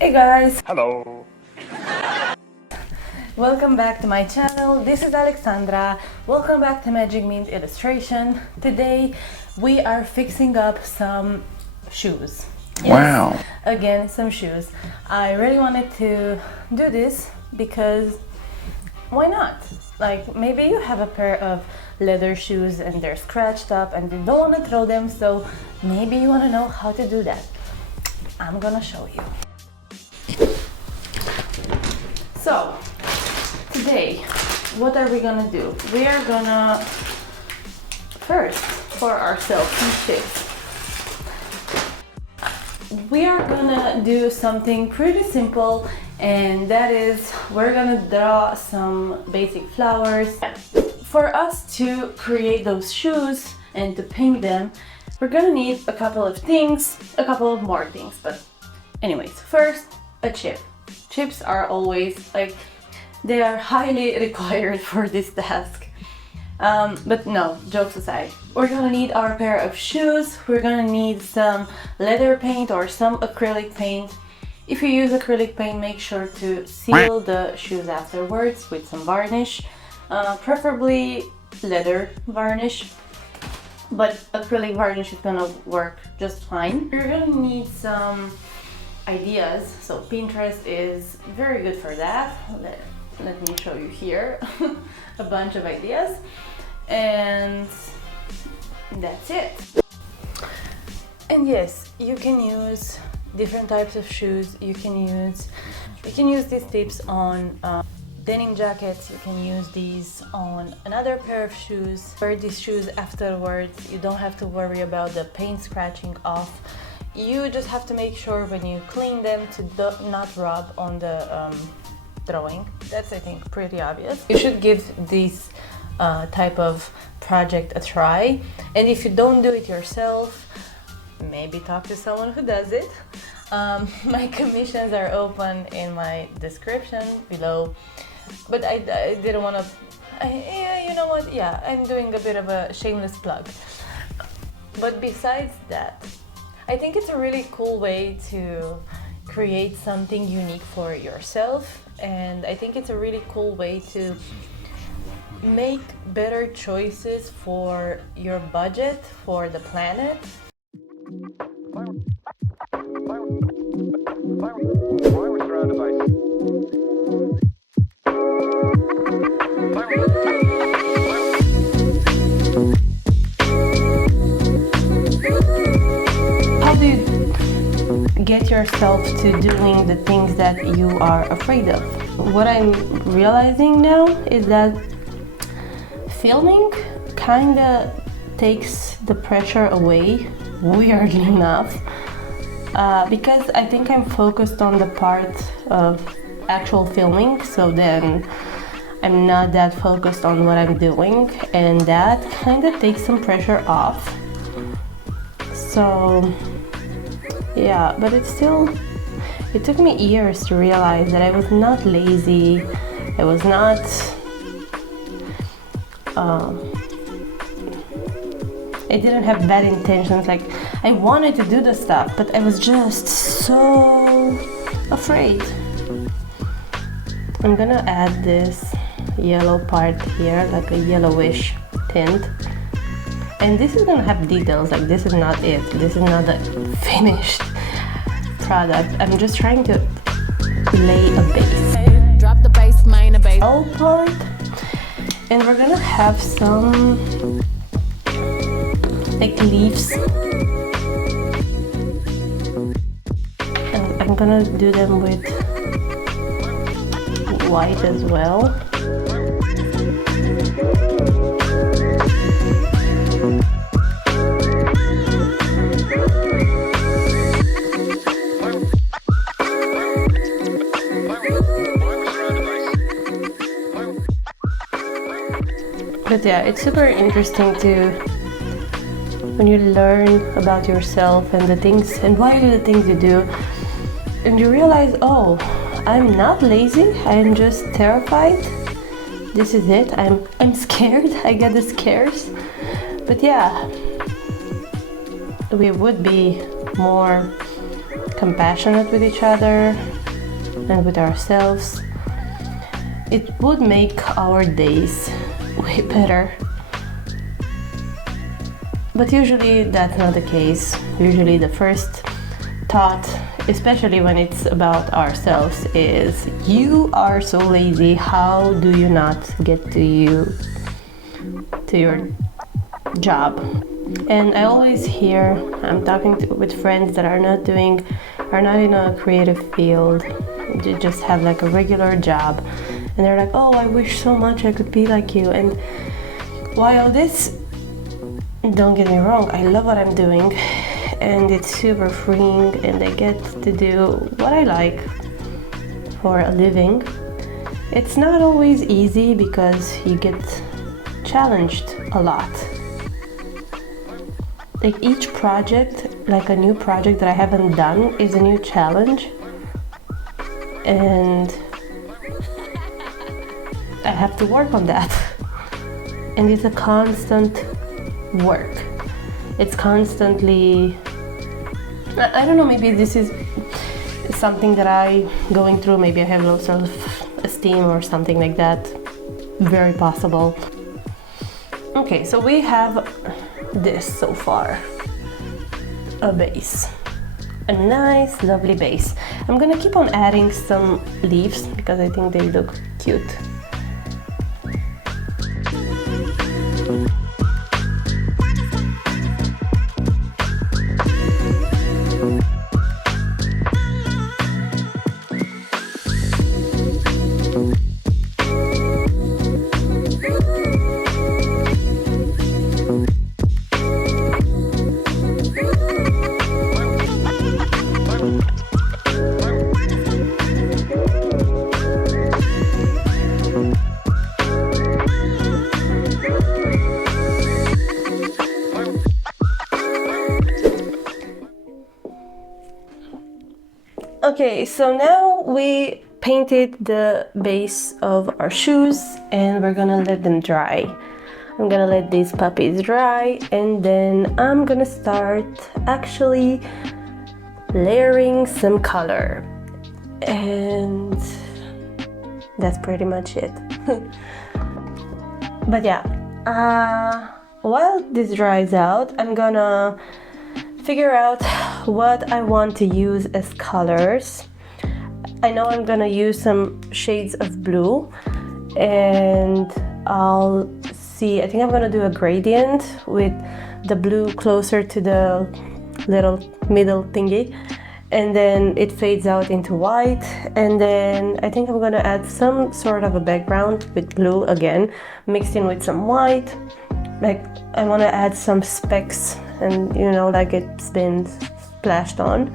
Hey guys! Hello! Welcome back to my channel. This is Alexandra. Welcome back to Magic Mint Illustration. Today we are fixing up some shoes. Yes, Wow! again, some shoes. I really wanted to do this because why not? Like, maybe you have a pair of leather shoes and they're scratched up and you don't want to throw them, so maybe you want to know how to do that. I'm gonna show you. So, today, what are we gonna do? We are gonna, first, for ourselves some tips. We are gonna do something pretty simple, and that is we're gonna draw some basic flowers. For us to create those shoes and to paint them, we're gonna need a couple of things, a couple of more things, but anyways, first, a chip. Chips are always, like, they are highly required for this task. But no, jokes aside, we're gonna need our pair of shoes, we're gonna need some leather paint or some acrylic paint. If you use acrylic paint, make sure to seal the shoes afterwards with some varnish, preferably leather varnish, but acrylic varnish is gonna work just fine. You're gonna need some ideas, so Pinterest is very good for that. Let me show you here a bunch of ideas, and that's it. And yes, you can use different types of shoes. You can use these tips on denim jackets. You can use these on another pair of shoes. Wear these shoes afterwards. You don't have to worry about the paint scratching off. You just have to make sure when you clean them to not rub on the drawing. That's, I think, pretty obvious. You should give this type of project a try, and if you don't do it yourself, maybe talk to someone who does it. My commissions are open in my description below, but I didn't want to, you know what, yeah, I'm doing a bit of a shameless plug. But besides that, I think it's a really cool way to create something unique for yourself, and I think it's a really cool way to make better choices for your budget, for the planet. How do you get yourself to doing the things that you are afraid of? What I'm realizing now is that filming kinda takes the pressure away, weirdly enough, because I think I'm focused on the part of actual filming, so then I'm not that focused on what I'm doing, and that kinda takes some pressure off. So yeah, but it took me years to realize that I was not lazy, I was not I didn't have bad intentions, like I wanted to do the stuff, but I was just so afraid. I'm gonna add this yellow part here, like a yellowish tint, and this is gonna have details, like this is not it, this is not the finished product. I'm just trying to lay a base. Drop the bass, main a bass. All part, and we're gonna have some like leaves, and I'm gonna do them with white as well. But yeah, it's super interesting to, when you learn about yourself and the things and why you do the things you do, and you realize, oh, I'm not lazy, I'm just terrified. This is it. I'm scared. I get the scares. But yeah, we would be more compassionate with each other and with ourselves, it would make our days way better. But usually that's not the case. Usually the first thought, especially when it's about ourselves, is you are so lazy, how do you not get to your job? And I always hear, I'm talking with friends that are not in a creative field, they just have like a regular job, and they're like, oh, I wish so much I could be like you. And while this, don't get me wrong, I love what I'm doing and it's super freeing and I get to do what I like for a living, it's not always easy because you get challenged a lot. Like each project, like a new project that I haven't done, is a new challenge, and I have to work on that. And it's a constant work. It's constantly, I don't know, maybe this is something that I'm going through, maybe I have low self-esteem or something like that, very possible. Okay, so we have this so far, a base, a nice lovely base. I'm gonna keep on adding some leaves because I think they look cute. Okay, so now we painted the base of our shoes and we're gonna let them dry. I'm gonna let these puppies dry and then I'm gonna start actually layering some color. And that's pretty much it. But yeah, while this dries out, I'm gonna figure out what I want to use as colors. I know I'm gonna use some shades of blue and I'll see, I think I'm gonna do a gradient with the blue closer to the little middle thingy, and then it fades out into white, and then I think I'm gonna add some sort of a background with blue again, mixed in with some white. Like I wanna add some specks and you know, like it's been splashed on.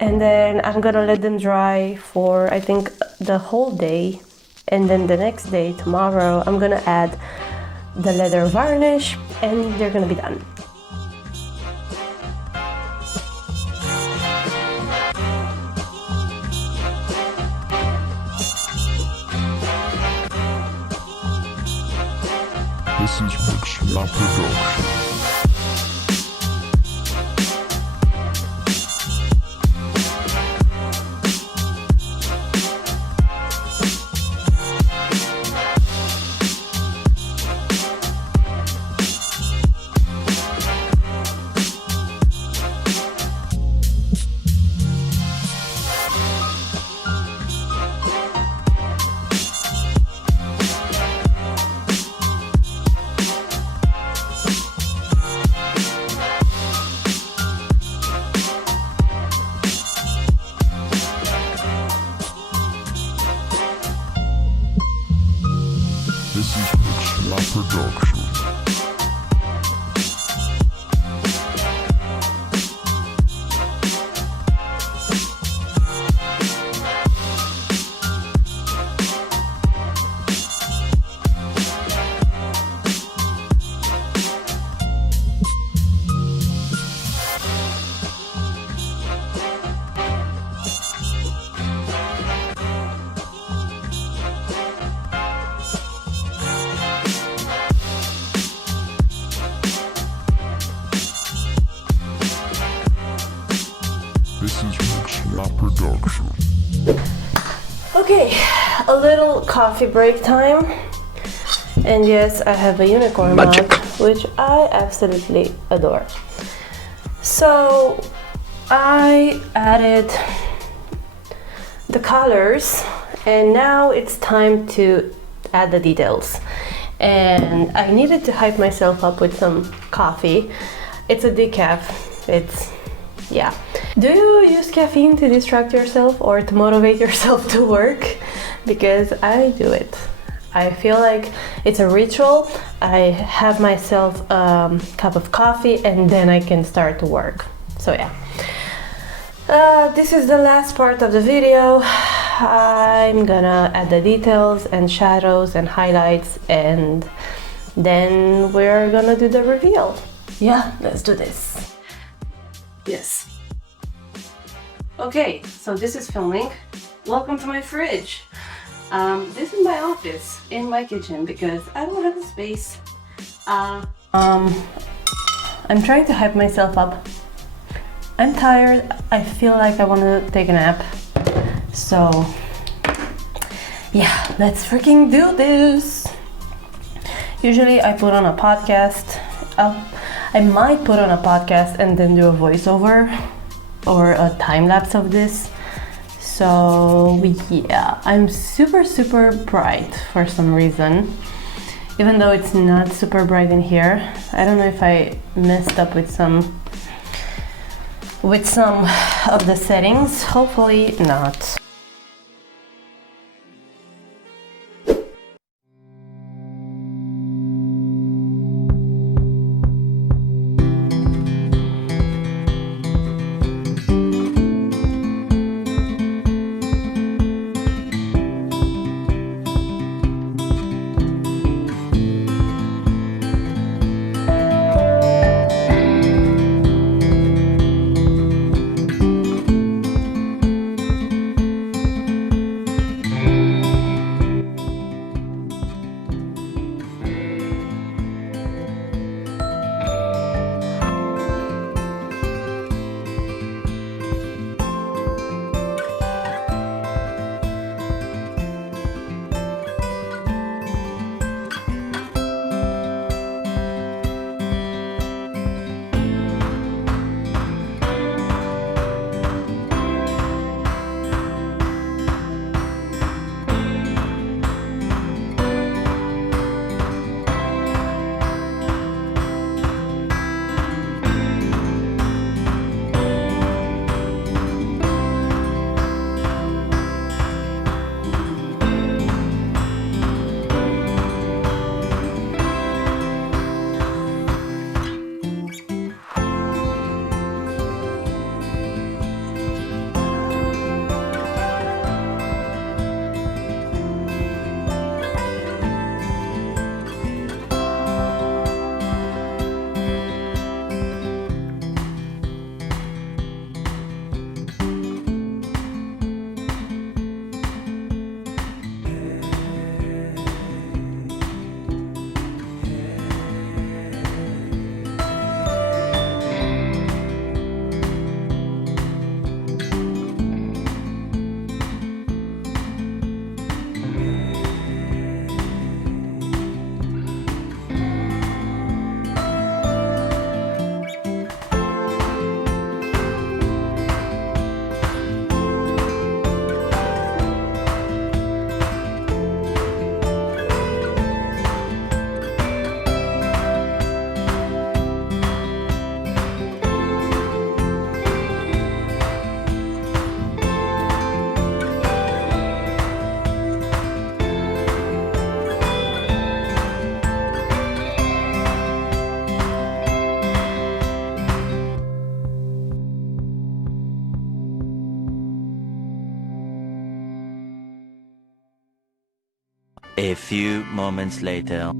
And then I'm gonna let them dry for I think the whole day, and then the next day, tomorrow, I'm gonna add the leather varnish and they're gonna be done. This is mixlaproduction. This is mixlaproduction. Okay, a little coffee break time. And yes, I have a unicorn mug, which I absolutely adore. So I added the colors, and now it's time to add the details. And I needed to hype myself up with some coffee. It's a decaf. Yeah. Do you use caffeine to distract yourself or to motivate yourself to work? Because I do it. I feel like it's a ritual. I have myself a cup of coffee and then I can start to work. So yeah. This is the last part of the video. I'm gonna add the details and shadows and highlights, and then we're gonna do the reveal. Yeah, let's do this. Yes. Okay, so this is filming. Welcome to my fridge. This is my office in my kitchen because I don't have a space. I'm trying to hype myself up. I'm tired. I feel like I want to take a nap. So yeah, let's freaking do this. Usually I put on a podcast. I might put on a podcast and then do a voiceover or a time lapse of this. So yeah, I'm super bright for some reason, even though it's not super bright in here. I don't know if I messed up with some of the settings. Hopefully not. A few moments later.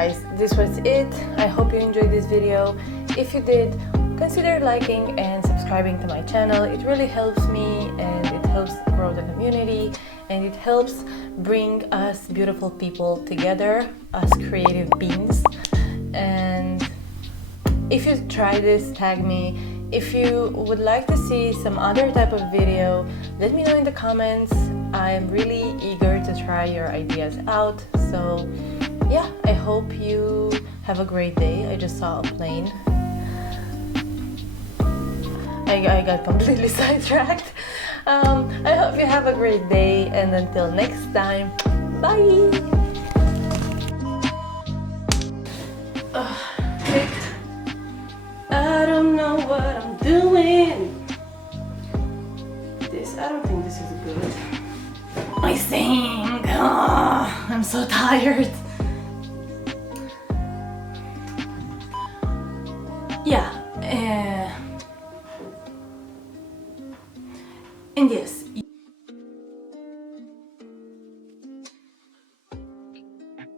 guys, this was it. I hope you enjoyed this video. If you did, consider liking and subscribing to my channel. It really helps me and it helps grow the community and it helps bring us beautiful people together, us creative beings. And if you try this, tag me. If you would like to see some other type of video, let me know in the comments. I'm really eager to try your ideas out. So yeah, I hope you have a great day. I just saw a plane. I got completely sidetracked. I hope you have a great day, and until next time, bye! I don't know what I'm doing. I don't think this is good. I think. I'm so tired. Yeah. And yes.